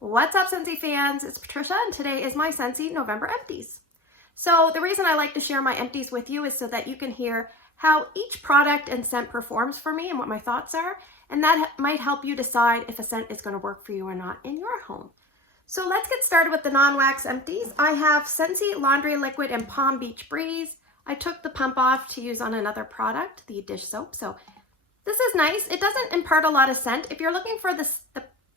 What's up, Scentsy fans? It's Patricia, and today is my Scentsy November Empties. So the reason I like to share my empties with you is so that you can hear how each product and scent performs for me and what my thoughts are, and that might help you decide if a scent is going to work for you or not in your home. So let's get started with the non-wax empties. I have Scentsy Laundry Liquid and Palm Beach Breeze. I took the pump off to use on another product, the dish soap. So this is nice. It doesn't impart a lot of scent. If you're looking for the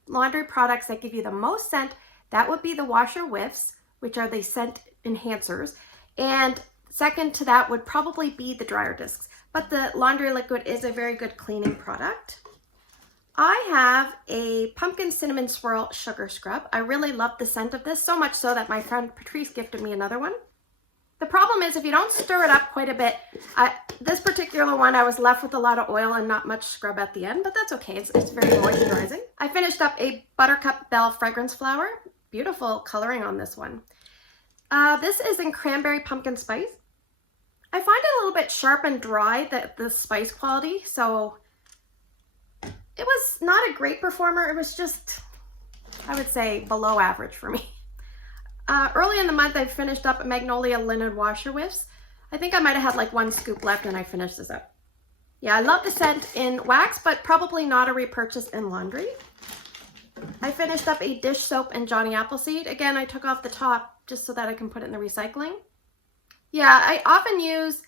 laundry products that give you the most scent, that would be the washer whiffs, which are the scent enhancers, and second to that would probably be the dryer discs. But the laundry liquid is a very good cleaning product. I have a pumpkin cinnamon swirl sugar scrub. I really love the scent of this, so much so that my friend Patricia gifted me another one. The problem is if you don't stir it up quite a bit, this particular one I was left with a lot of oil and not much scrub at the end, but that's okay. It's very moisturizing. I finished up a Buttercup Bell fragrance flower. Beautiful coloring on this one. This is in cranberry pumpkin spice. I find it a little bit sharp and dry, the spice quality, so it was not a great performer. It was just, I would say, below average for me. Early in the month, I finished up Magnolia Linen Washer Whiffs. I think I might have had like one scoop left and I finished this up. Yeah, I love the scent in wax, but probably not a repurchase in laundry. I finished up a dish soap in Johnny Appleseed. Again, I took off the top just so that I can put it in the recycling. Yeah, I often use,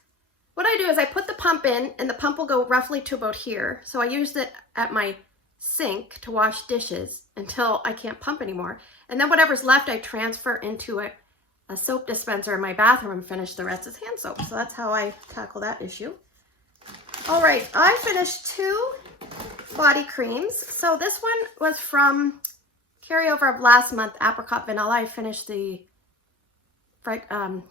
what I do is I put the pump in and the pump will go roughly to about here. So I used it at my sink to wash dishes until I can't pump anymore. And then whatever's left, I transfer into a soap dispenser in my bathroom and finish the rest as hand soap. So that's how I tackle that issue. All right, I finished 2 body creams. So this one was from carryover of last month, Apricot Vanilla. I finished the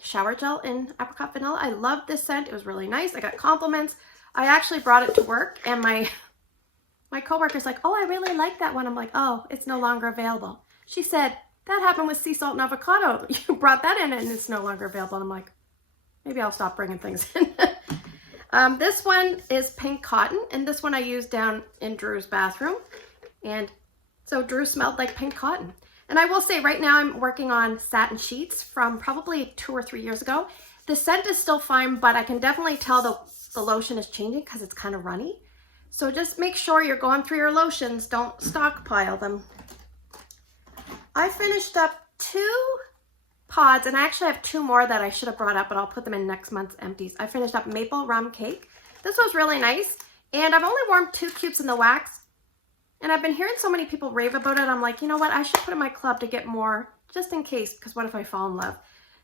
shower gel in Apricot Vanilla. I loved this scent. It was really nice. I got compliments. I actually brought it to work and my coworker's like, oh, I really like that one. I'm like, oh, it's no longer available. She said, that happened with sea salt and avocado. You brought that in and it's no longer available. And I'm like, maybe I'll stop bringing things in. This one is pink cotton, and this one I used down in Drew's bathroom. And so Drew smelled like pink cotton. And I will say right now I'm working on satin sheets from probably 2 or 3 years ago. The scent is still fine, but I can definitely tell the lotion is changing because it's kind of runny. So just make sure you're going through your lotions. Don't stockpile them. I finished up 2 pods, and I actually have 2 more that I should have brought up, but I'll put them in next month's empties. I finished up maple rum cake. This was really nice, and I've only warmed 2 cubes in the wax, and I've been hearing so many people rave about it. I'm like, you know what? I should put it in my club to get more, just in case, because what if I fall in love?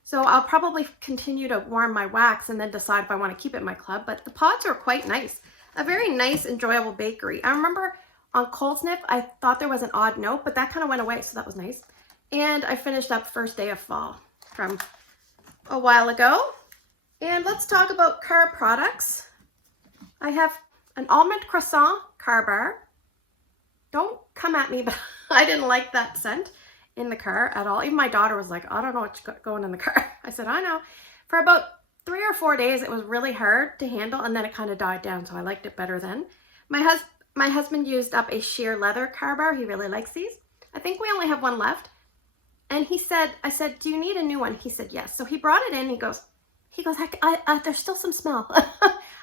So I'll probably continue to warm my wax and then decide if I want to keep it in my club, but the pods are quite nice. A very nice, enjoyable bakery. I remember on Cold Sniff, I thought there was an odd note, but that kind of went away, so that was nice. And I finished up First Day of Fall from a while ago. And let's talk about car products. I have an almond croissant car bar. Don't come at me, but I didn't like that scent in the car at all. Even my daughter was like, I don't know what's going in the car. I said, I know. For about 3 or 4 days, it was really hard to handle, and then it kind of died down, so I liked it better then. My husband used up a sheer leather car bar. He really likes these. I think we only have one left. And I said, do you need a new one? He said, yes. So he brought it in. He goes, there's still some smell.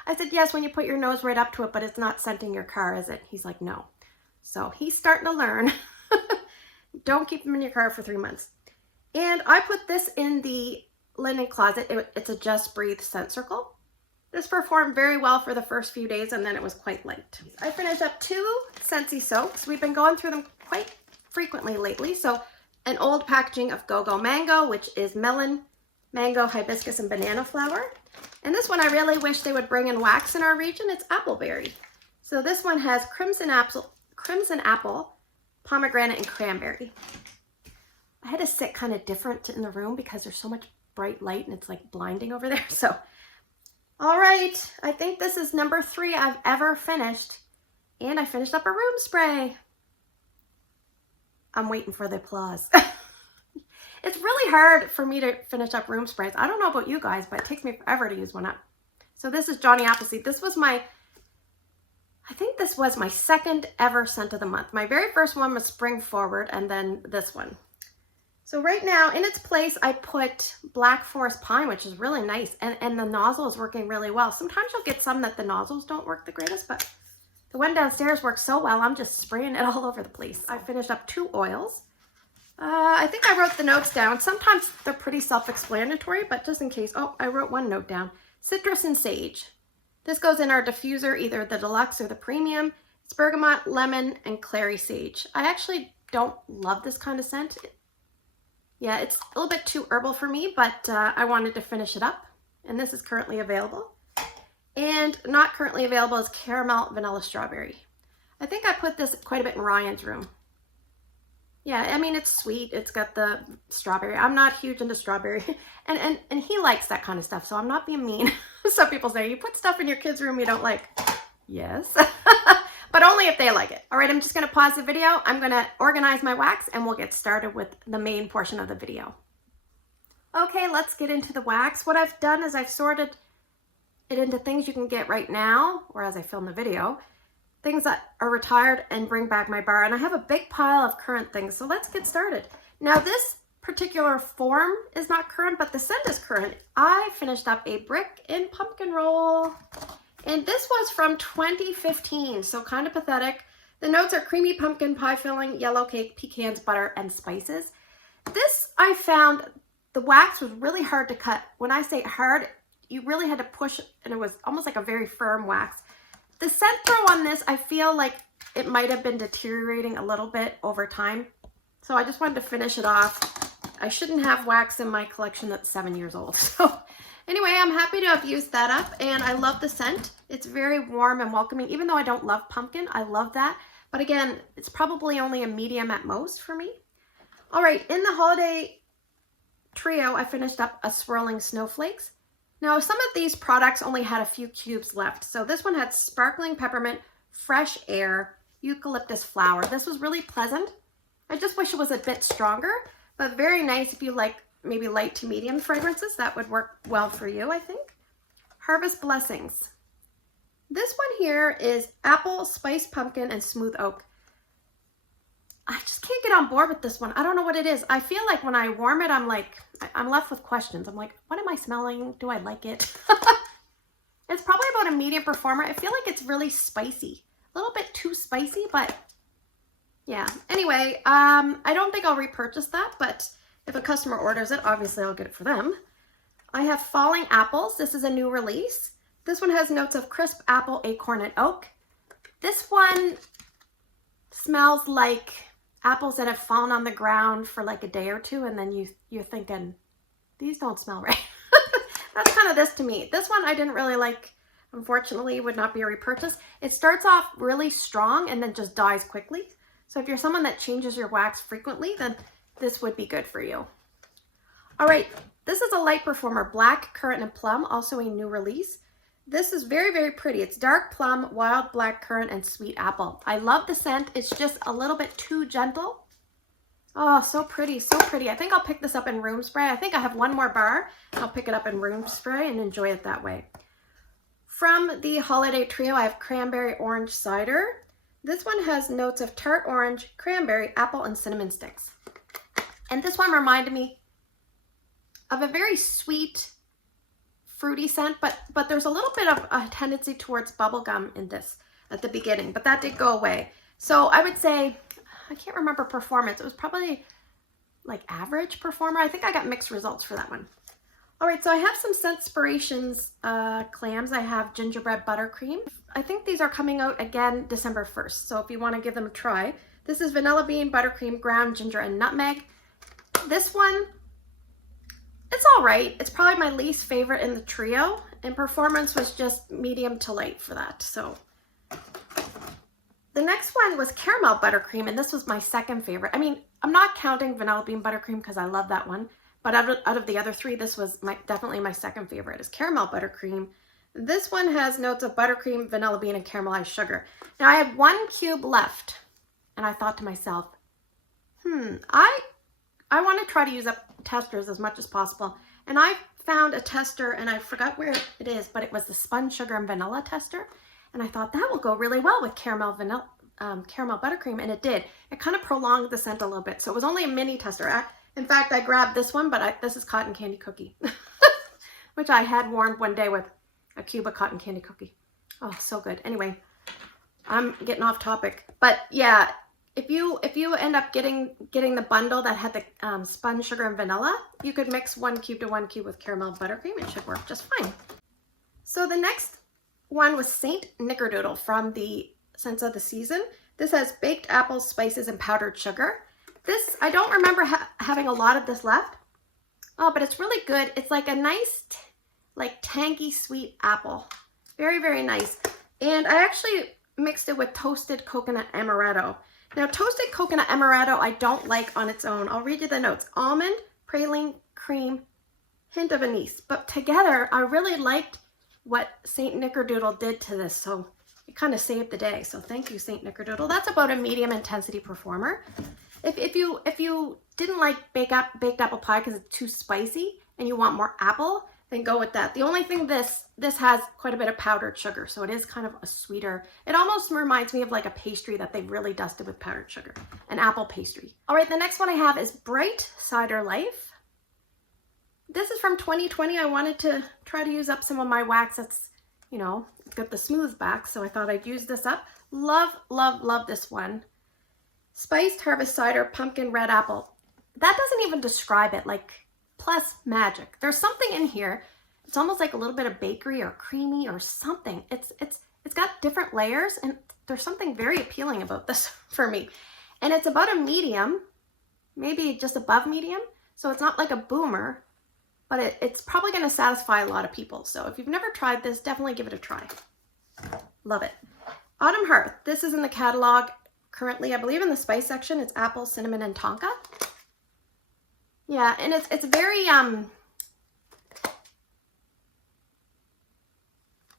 I said, yes, when you put your nose right up to it, but it's not scenting your car, is it? He's like, no. So he's starting to learn. Don't keep them in your car for 3 months. And I put this in the linen closet. It's a Just Breathe scent circle. This performed very well for the first few days, and then it was quite light. I finished up 2 Scentsy soaps. We've been going through them quite frequently lately. So an old packaging of Go-Go Mango, which is melon, mango, hibiscus, and banana flower. And this one I really wish they would bring in wax in our region. It's appleberry. So this one has crimson apple, pomegranate, and cranberry. I had to sit kind of different in the room because there's so much bright light and it's like blinding over there. So, all right, I think this is number 3 I've ever finished. And I finished up a room spray. I'm waiting for the applause. It's really hard for me to finish up room sprays. I don't know about you guys, but it takes me forever to use one up. So this is Johnny Appleseed. This was my, I think this was my second ever scent of the month. My very first one was Spring Forward, and then this one. So right now, in its place, I put Black Forest Pine, which is really nice, and the nozzle is working really well. Sometimes you'll get some that the nozzles don't work the greatest, but the one downstairs works so well, I'm just spraying it all over the place. I finished up 2 oils. I think I wrote the notes down. Sometimes they're pretty self-explanatory, but just in case. Oh, I wrote one note down. Citrus and sage. This goes in our diffuser, either the deluxe or the premium. It's bergamot, lemon, and clary sage. I actually don't love this kind of scent. Yeah, it's a little bit too herbal for me, but I wanted to finish it up. And this is currently available. And not currently available is caramel vanilla strawberry. I think I put this quite a bit in Ryan's room. Yeah, I mean, it's sweet. It's got the strawberry. I'm not huge into strawberry. And he likes that kind of stuff, so I'm not being mean. Some people say, you put stuff in your kids' room you don't like. Yes, but only if they like it. All right, I'm just going to pause the video. I'm going to organize my wax, and we'll get started with the main portion of the video. Okay, let's get into the wax. What I've done is I've sorted it into things you can get right now, or as I film the video, things that are retired, and bring back my bar. And I have a big pile of current things, so let's get started. Now this particular form is not current, but the scent is current. I finished up a brick in pumpkin roll, and this was from 2015, so kind of pathetic. The notes are creamy pumpkin pie filling, yellow cake, pecans, butter, and spices. This, I found, the wax was really hard to cut. When I say hard, you really had to push, and it was almost like a very firm wax. The scent throw on this, I feel like it might have been deteriorating a little bit over time. So I just wanted to finish it off. I shouldn't have wax in my collection that's 7 years old. So anyway, I'm happy to have used that up, and I love the scent. It's very warm and welcoming. Even though I don't love pumpkin, I love that. But again, it's probably only a medium at most for me. All right, in the holiday trio, I finished up a Swirling Snowflakes. Now, some of these products only had a few cubes left. So this one had Sparkling Peppermint, Fresh Air, Eucalyptus Flower. This was really pleasant. I just wish it was a bit stronger, but very nice if you like maybe light to medium fragrances. That would work well for you, I think. Harvest Blessings. This one here is Apple, Spice Pumpkin, and Smooth Oak. I just can't get on board with this one. I don't know what it is. I feel like when I warm it, I'm left with questions. I'm like, what am I smelling? Do I like it? It's probably about a medium performer. I feel like it's really spicy. A little bit too spicy, but yeah. Anyway, I don't think I'll repurchase that, but if a customer orders it, obviously I'll get it for them. I have Falling Apples. This is a new release. This one has notes of crisp apple, acorn, and oak. This one smells like apples that have fallen on the ground for like a day or two, and then you're thinking, these don't smell right. That's kind of this to me. This one I didn't really like. Unfortunately, would not be a repurchase. It starts off really strong and then just dies quickly. So if you're someone that changes your wax frequently, then this would be good for you. All right, this is a light performer, Black Currant and Plum, also a new release. This is very, very pretty. It's dark plum, wild black currant, and sweet apple. I love the scent. It's just a little bit too gentle. Oh, so pretty, so pretty. I think I'll pick this up in room spray. I think I have one more bar. I'll pick it up in room spray and enjoy it that way. From the holiday trio, I have Cranberry Orange Cider. This one has notes of tart orange, cranberry, apple, and cinnamon sticks. And this one reminded me of a very sweet, fruity scent, but there's a little bit of a tendency towards bubblegum in this at the beginning, but that did go away. So I would say, I can't remember performance. It was probably like average performer. I think I got mixed results for that one. All right, so I have some Scentspirations clams. I have gingerbread buttercream. I think these are coming out again December 1st. So if you want to give them a try, this is vanilla bean, buttercream, ground ginger, and nutmeg. This one, it's all right. It's probably my least favorite in the trio, and performance was just medium to light for that. So the next one was caramel buttercream, and this was my second favorite. I mean, I'm not counting vanilla bean buttercream because I love that one, but out of the other three, this was definitely my second favorite is caramel buttercream. This one has notes of buttercream, vanilla bean, and caramelized sugar. Now I have 1 cube left, and I thought to myself, I want to try to use up testers as much as possible. And I found a tester, and I forgot where it is, but it was the spun sugar and vanilla tester. And I thought that will go really well with caramel buttercream, and it did. It kind of prolonged the scent a little bit. So it was only a mini tester. In fact, I grabbed this one, but this is cotton candy cookie, which I had warmed one day with a cube of cotton candy cookie. Oh, so good. Anyway, I'm getting off topic, but yeah, if you end up getting the bundle that had the spun sugar and vanilla, you could mix 1 cube to 1 cube with caramel buttercream. It should work just fine. So the next one was Saint Nickerdoodle from the Scents of the Season. This has baked apples, spices, and powdered sugar. This, I don't remember having a lot of this left. Oh, but it's really good. It's like a nice, like tangy sweet apple. Very, very nice. And I actually mixed it with toasted coconut amaretto. Now, toasted coconut amaretto I don't like on its own. I'll read you the notes. Almond, praline, cream, hint of anise. But together, I really liked what Saint Nickerdoodle did to this. So it kind of saved the day. So thank you, Saint Nickerdoodle. That's about a medium intensity performer. If you didn't like baked apple pie because it's too spicy and you want more apple, then go with that. The only thing, this has quite a bit of powdered sugar, so it is kind of a sweeter. It almost reminds me of like a pastry that they really dusted with powdered sugar, an apple pastry. All right, the next one I have is Bright Cider Life. This is from 2020. I wanted to try to use up some of my wax that's, you know, got the smooth back, so I thought I'd use this up. Love, love, love this one. Spiced harvest cider, pumpkin, red apple. That doesn't even describe it, like plus magic. There's something in here. It's almost like a little bit of bakery or creamy or something. It's got different layers, and there's something very appealing about this for me. And it's about a medium, maybe just above medium. So it's not like a boomer, but it's probably going to satisfy a lot of people. So if you've never tried this, definitely give it a try. Love it. Autumn Hearth. This is in the catalog. Currently, I believe in the spice section, it's apple, cinnamon, and tonka. Yeah, and it's very,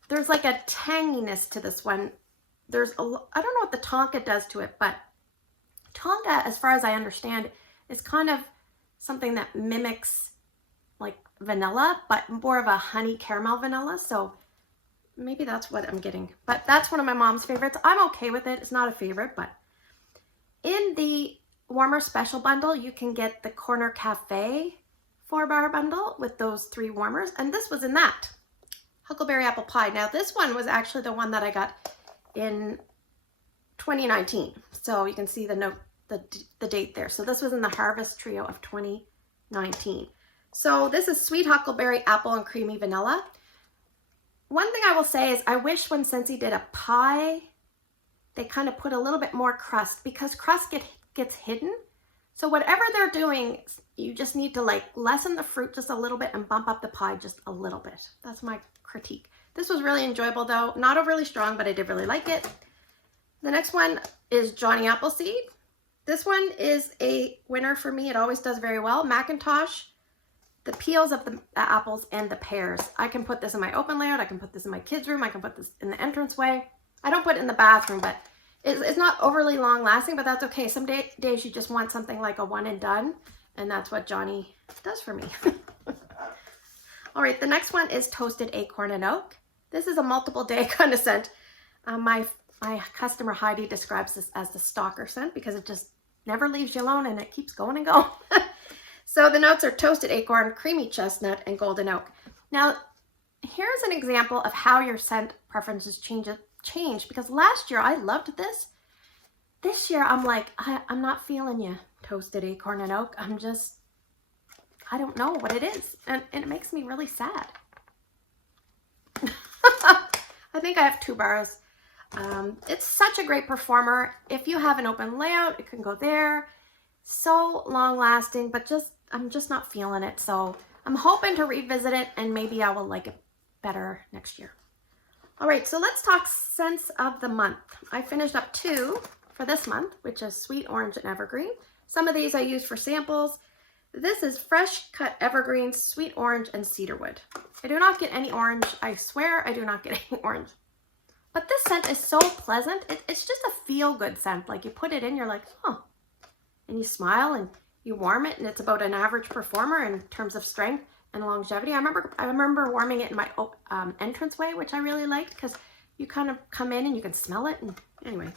there's like a tanginess to this one. I don't know what the tonka does to it, but tonka, as far as I understand, is kind of something that mimics like vanilla, but more of a honey caramel vanilla. So maybe that's what I'm getting. But that's one of my mom's favorites. I'm okay with it. It's not a favorite, but in the warmer special bundle, you can get the Corner Cafe 4-bar bundle with those 3 warmers. And this was in that. Huckleberry Apple Pie. Now, this one was actually the one that I got in 2019. So you can see the note, the date there. So this was in the Harvest Trio of 2019. So this is sweet huckleberry, apple, and creamy vanilla. One thing I will say is I wish when Scentsy did a pie, they kind of put a little bit more crust, because crust gets hidden. So whatever they're doing, you just need to like lessen the fruit just a little bit and bump up the pie just a little bit. That's my critique. This was really enjoyable though. Not overly strong, but I did really like it. The next one is Johnny Appleseed. This one is a winner for me. It always does very well. Macintosh, the peels of the apples and the pears. I can put this in my open layout. I can put this in my kids' room. I can put this in the entranceway. I don't put it in the bathroom, but it's not overly long lasting, but that's okay. Some days you just want something like a one and done, and that's what Johnny does for me. All right, the next one is Toasted Acorn and Oak. This is a multiple day kind of scent. My customer Heidi describes this as the stalker scent because it just never leaves you alone and it keeps going and going. So the notes are toasted acorn, creamy chestnut, and golden oak. Now, here's an example of how your scent preferences change, because last year I loved this. This year I'm like, I'm not feeling you, toasted acorn and oak. I don't know what it is. And it makes me really sad. I think I have 2 bars. It's such a great performer. If you have an open layout, it can go there. So long lasting, but I'm just not feeling it. So I'm hoping to revisit it and maybe I will like it better next year. All right, so let's talk scents of the month. I finished up 2 for this month, which is Sweet Orange and Evergreen. Some of these I used for samples. This is Fresh Cut Evergreen, Sweet Orange, and Cedarwood. I do not get any orange. I swear I do not get any orange. But this scent is so pleasant. It's just a feel-good scent. Like you put it in, you're like, oh. And you smile and you warm it, and it's about an average performer in terms of strength and longevity. I remember warming it in my entranceway, which I really liked because you kind of come in and you can smell it. And anyway,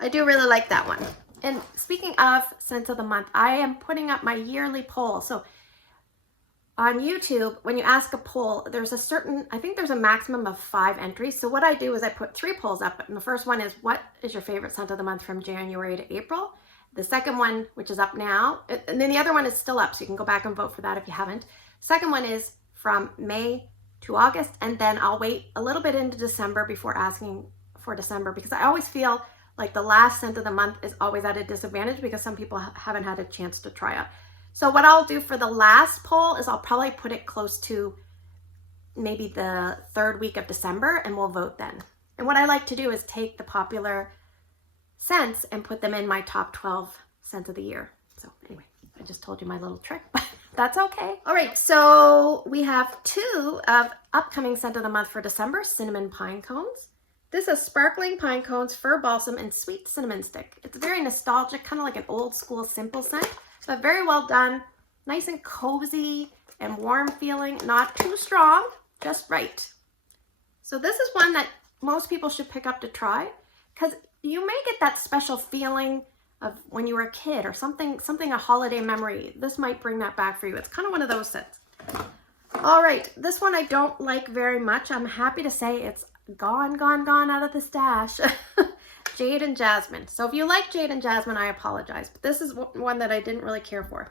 I do really like that one. And speaking of scents of the month, I am putting up my yearly poll. So on YouTube, when you ask a poll, there's a certain, I think there's a maximum of 5 entries. So what I do is I put 3 polls up. And the first one is, what is your favorite scent of the month from January to April? The second one, which is up now, and then the other one is still up, so you can go back and vote for that if you haven't. Second one is from May to August, and then I'll wait a little bit into December before asking for December, because I always feel like the last scent of the month is always at a disadvantage because some people haven't had a chance to try it. So what I'll do for the last poll is I'll probably put it close to maybe the 3rd week of December, and we'll vote then. And what I like to do is take the popular scents and put them in my top 12 scents of the year. So anyway, I just told you my little trick, but that's okay. All right, so we have 2 of upcoming scent of the month for December, cinnamon pine cones. This is sparkling pine cones, fir balsam, and sweet cinnamon stick. It's very nostalgic, kind of like an old school simple scent, but very well done. Nice and cozy and warm feeling, not too strong, just right. So this is one that most people should pick up to try, because you may get that special feeling of when you were a kid or something, a holiday memory. This might bring that back for you. It's kind of one of those scents. All right, this one I don't like very much. I'm happy to say it's gone out of the stash. Jade and Jasmine. So if you like Jade and Jasmine, I apologize, but this is one that I didn't really care for.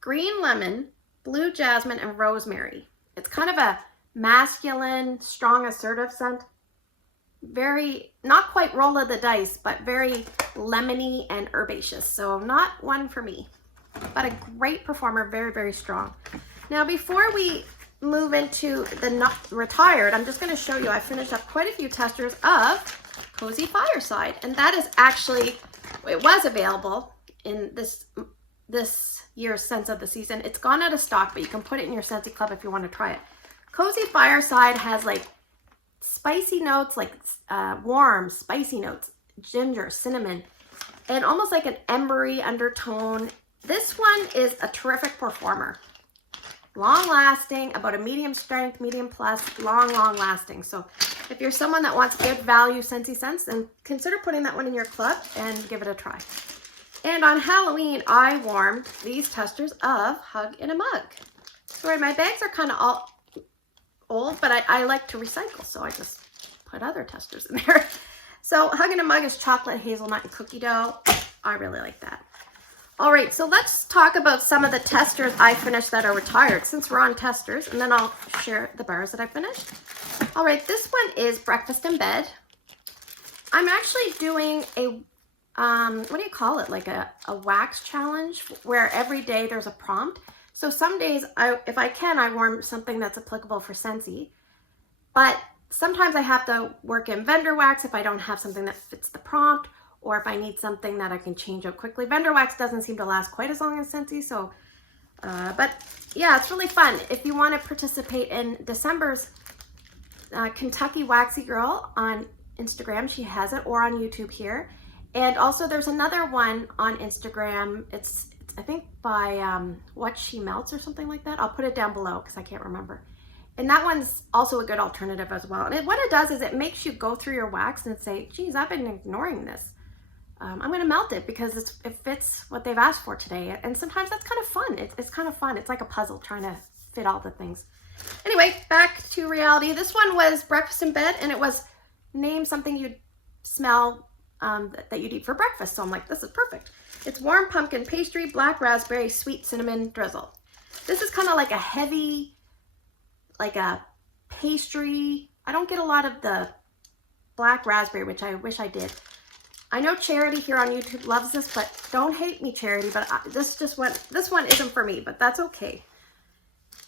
Green lemon, blue jasmine, and rosemary. It's kind of a masculine, strong, assertive scent. Very, not quite roll of the dice, but very lemony and herbaceous. So not one for me, but a great performer, very, very strong. Now, before we move into the not retired, I'm just going to show you, I finished up quite a few testers of Cozy Fireside. And that is actually, it was available in this year's Scents of the Season. It's gone out of stock, but you can put it in your Scentsy Club if you want to try it. Cozy Fireside has like spicy notes, like warm, spicy notes, ginger, cinnamon, and almost like an embery undertone. This one is a terrific performer. Long lasting, about a medium strength, medium plus, long lasting. So if you're someone that wants good value Scentsy scents, then consider putting that one in your club and give it a try. And on Halloween, I warmed these testers of Hug in a Mug. Sorry, my bags are kind of all old, but I like to recycle, so I just put other testers in there. So Hug in a Mug is chocolate, hazelnut, and cookie dough. I really like that. All right, so let's talk about some of the testers I finished that are retired, since we're on testers, and then I'll share the bars that I finished. All right, this one is Breakfast in Bed. I'm actually doing a, what do you call it? Like a wax challenge, where every day there's a prompt. So some days, if I can, I warm something that's applicable for Scentsy, but sometimes I have to work in vendor wax if I don't have something that fits the prompt, or if I need something that I can change out quickly. Vendor wax doesn't seem to last quite as long as Scentsy, so, but yeah, it's really fun. If you want to participate in December's Kentucky Waxy Girl on Instagram, she has it, or on YouTube here. And also there's another one on Instagram. It's I think by What She Melts or something like that. I'll put it down below because I can't remember. And that one's also a good alternative as well. And what it does is it makes you go through your wax and say, geez, I've been ignoring this. I'm going to melt it because it fits what they've asked for today. And sometimes that's kind of fun. It's kind of fun. It's like a puzzle trying to fit all the things. Anyway, back to reality. This one was Breakfast in Bed, and it was name something you'd smell that you'd eat for breakfast. So I'm like, this is perfect. It's warm pumpkin pastry, black raspberry, sweet cinnamon drizzle. This is kind of like a heavy, like a pastry. I don't get a lot of the black raspberry, which I wish I did. I know Charity here on YouTube loves this, but don't hate me, Charity, but this one isn't for me, but that's okay.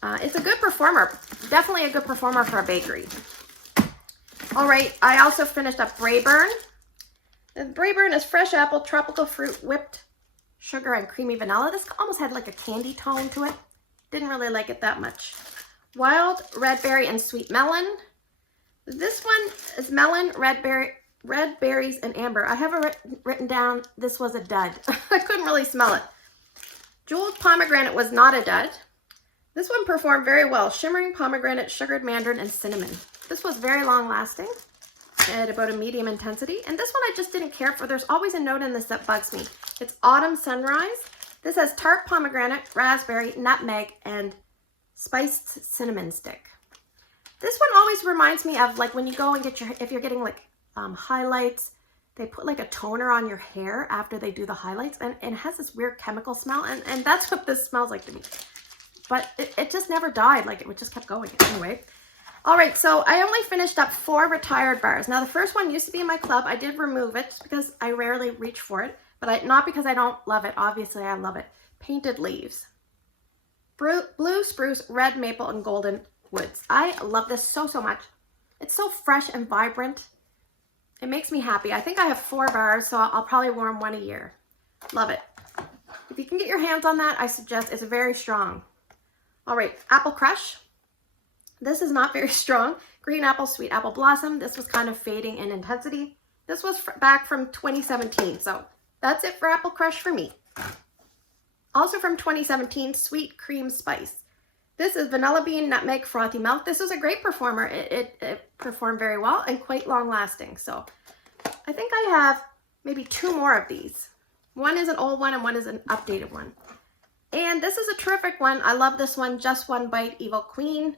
It's a good performer, definitely a good performer for a bakery. All right, I also finished up Brayburn. And Brayburn is fresh apple, tropical fruit, whipped sugar, and creamy vanilla. This almost had like a candy tone to it. Didn't really like it that much. Wild red berry and sweet melon. This one is melon, red berries, and amber. I have it written down, this was a dud. I couldn't really smell it. Jeweled pomegranate was not a dud. This one performed very well. Shimmering pomegranate, sugared mandarin, and cinnamon. This was very long lasting. at about a medium intensity. And this one I just didn't care for. There's always a note in this that bugs me. It's Autumn Sunrise. This has tart pomegranate, raspberry, nutmeg, and spiced cinnamon stick. This one always reminds me of like when you go and get your, if you're getting like highlights, they put like a toner on your hair after they do the highlights, and it has this weird chemical smell, and that's what this smells like to me. But it just never died, like it just kept going. Anyway, all right, so I only finished up 4 retired bars. Now the first one used to be in my club. I did remove it just because I rarely reach for it, but not because I don't love it. Obviously I love it. Painted Leaves. Blue spruce, red maple, and golden woods. I love this so much. It's so fresh and vibrant. It makes me happy. I think I have 4 bars, so I'll probably wear them 1 a year. Love it. If you can get your hands on that, I suggest. It's very strong. All right, Apple Crush. This is not very strong. Green Apple, Sweet Apple Blossom. This was kind of fading in intensity. This was back from 2017, so that's it for Apple Crush for me. Also from 2017, Sweet Cream Spice. This is Vanilla Bean, Nutmeg, Frothy Milk. This was a great performer. It performed very well and quite long lasting. So I think I have maybe 2 more of these. One is an old one and one is an updated one. And this is a terrific one. I love this one. Just One Bite, Evil Queen.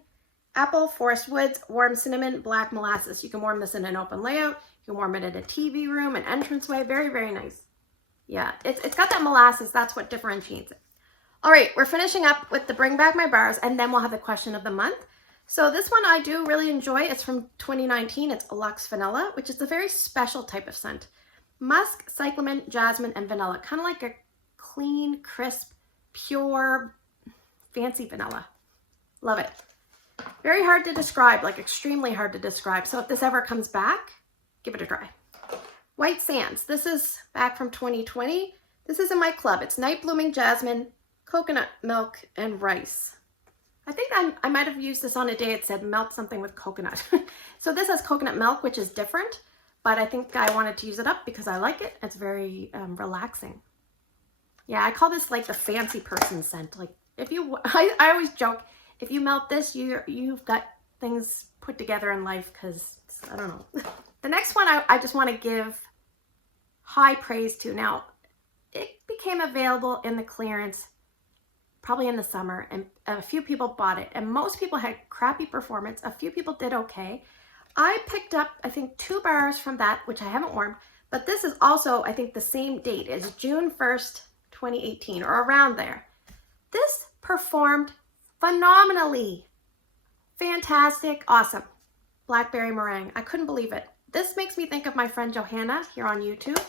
Apple, Forest Woods, Warm Cinnamon, Black Molasses. You can warm this in an open layout. You can warm it in a TV room, an entranceway. Very, very nice. Yeah, it's got that molasses. That's what differentiates it. All right, we're finishing up with the Bring Back My Bars, and then we'll have the question of the month. So this one I do really enjoy. It's from 2019. It's Luxe Vanilla, which is a very special type of scent. Musk, cyclamen, jasmine, and vanilla. Kind of like a clean, crisp, pure, fancy vanilla. Love it. Very hard to describe, like extremely hard to describe. So if this ever comes back, give it a try. White Sands. This is back from 2020. This is in my club. It's Night Blooming Jasmine, coconut milk, and rice. I think I might have used this on a day. It said melt something with coconut. So this has coconut milk, which is different, but I think I wanted to use it up because I like it. It's very relaxing. Yeah, I call this like the fancy person scent. Like if you, I always joke, if you melt this, you've got things put together in life, because I don't know. The next one I just want to give high praise to. Now, it became available in the clearance probably in the summer, and a few people bought it, and most people had crappy performance. A few people did okay. I picked up, I think, 2 bars from that, which I haven't warmed, but this is also, I think, the same date as June 1st, 2018, or around there. This performed phenomenally. Fantastic, awesome. Blackberry meringue. I couldn't believe it. This makes me think of my friend Johanna here on YouTube.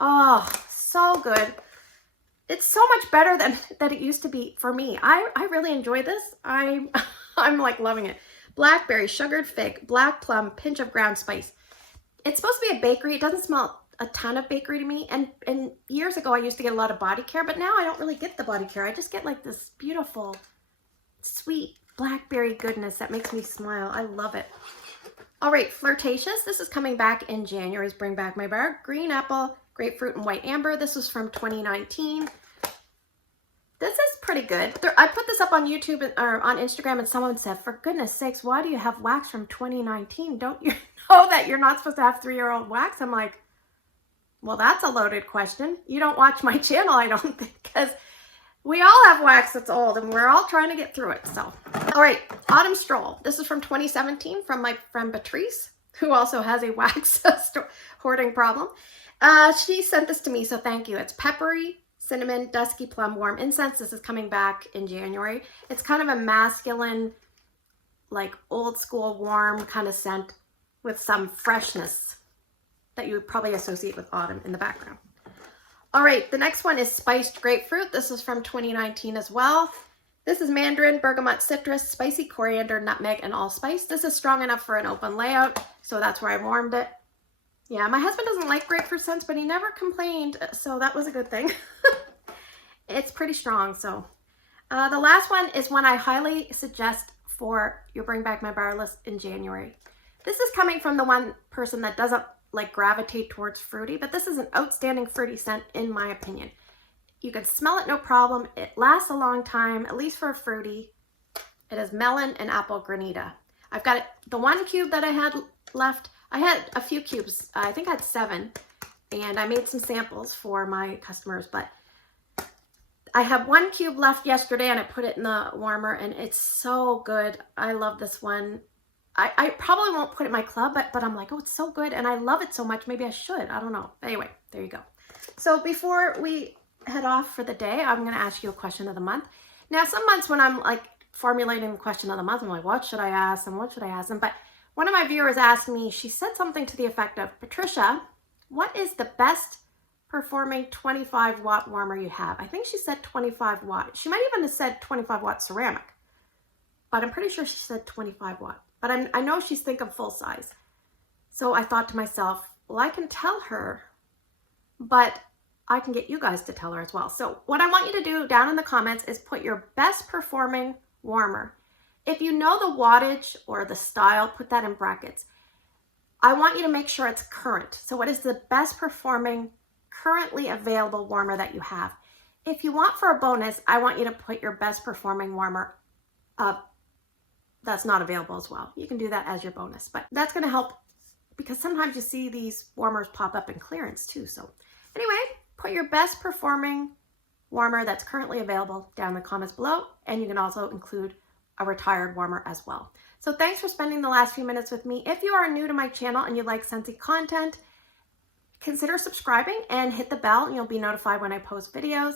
Oh, so good. It's so much better than it used to be for me. I really enjoy this. I'm like loving it. Blackberry, sugared fig, black plum, pinch of ground spice. It's supposed to be a bakery. It doesn't smell a ton of bakery to me. And years ago, I used to get a lot of body care, but now I don't really get the body care. I just get like this beautiful, sweet blackberry goodness that makes me smile. I love it. All right, Flirtatious. This is coming back in January's Bring Back My Bar. Green apple, grapefruit, and white amber. This was from 2019. This is pretty good. I put this up on YouTube or on Instagram, and someone said, for goodness sakes, why do you have wax from 2019? Don't you know that you're not supposed to have 3-year-old wax? I'm like, well, that's a loaded question. You don't watch my channel, I don't think, because we all have wax that's old, and we're all trying to get through it. So, all right, Autumn Stroll. This is from 2017 from my friend Patricia, who also has a wax hoarding problem. She sent this to me, so thank you. It's peppery, cinnamon, dusky plum, warm incense. This is coming back in January. It's kind of a masculine, like old school, warm kind of scent with some freshness that you would probably associate with autumn in the background. All right, the next one is Spiced Grapefruit. This is from 2019 as well. This is mandarin, bergamot, citrus, spicy coriander, nutmeg, and allspice. This is strong enough for an open layout, so that's where I warmed it. Yeah, my husband doesn't like grapefruit scents, but he never complained, so that was a good thing. It's pretty strong, so. The last one is one I highly suggest for your Bring Back My Bar list in January. This is coming from the one person that doesn't like gravitate towards fruity, but this is an outstanding fruity scent in my opinion. You can smell it no problem. It lasts a long time, at least for a fruity. It is melon and apple granita. I've got it, the one cube that I had left. I had a few cubes. I think I had 7, and I made some samples for my customers, but I have 1 cube left yesterday and I put it in the warmer and it's so good. I love this one. I probably won't put it in my club, but I'm like, oh, it's so good and I love it so much. Maybe I should. I don't know. Anyway, there you go. So before we head off for the day, I'm going to ask you a question of the month. Now, some months when I'm like formulating the question of the month, I'm like, what should I ask them? What should I ask them? But one of my viewers asked me, she said something to the effect of, Patricia, what is the best performing 25 watt warmer you have? I think she said 25 watt. She might even have said 25 watt ceramic, but I'm pretty sure she said 25 watt. But I know she's thinking full size. So I thought to myself, well, I can tell her, but I can get you guys to tell her as well. So what I want you to do down in the comments is put your best performing warmer. If you know the wattage or the style, put that in brackets. I want you to make sure it's current. So what is the best performing, currently available warmer that you have? If you want for a bonus, I want you to put your best performing warmer up that's not available as well. You can do that as your bonus, but that's going to help because sometimes you see these warmers pop up in clearance too. So anyway, put your best performing warmer that's currently available down in the comments below, and you can also include a retired warmer as well. So thanks for spending the last few minutes with me. If you are new to my channel and you like Scentsy content, consider subscribing and hit the bell and you'll be notified when I post videos.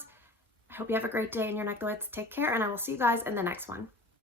I hope you have a great day in your neck of the woods. Take care, and I will see you guys in the next one.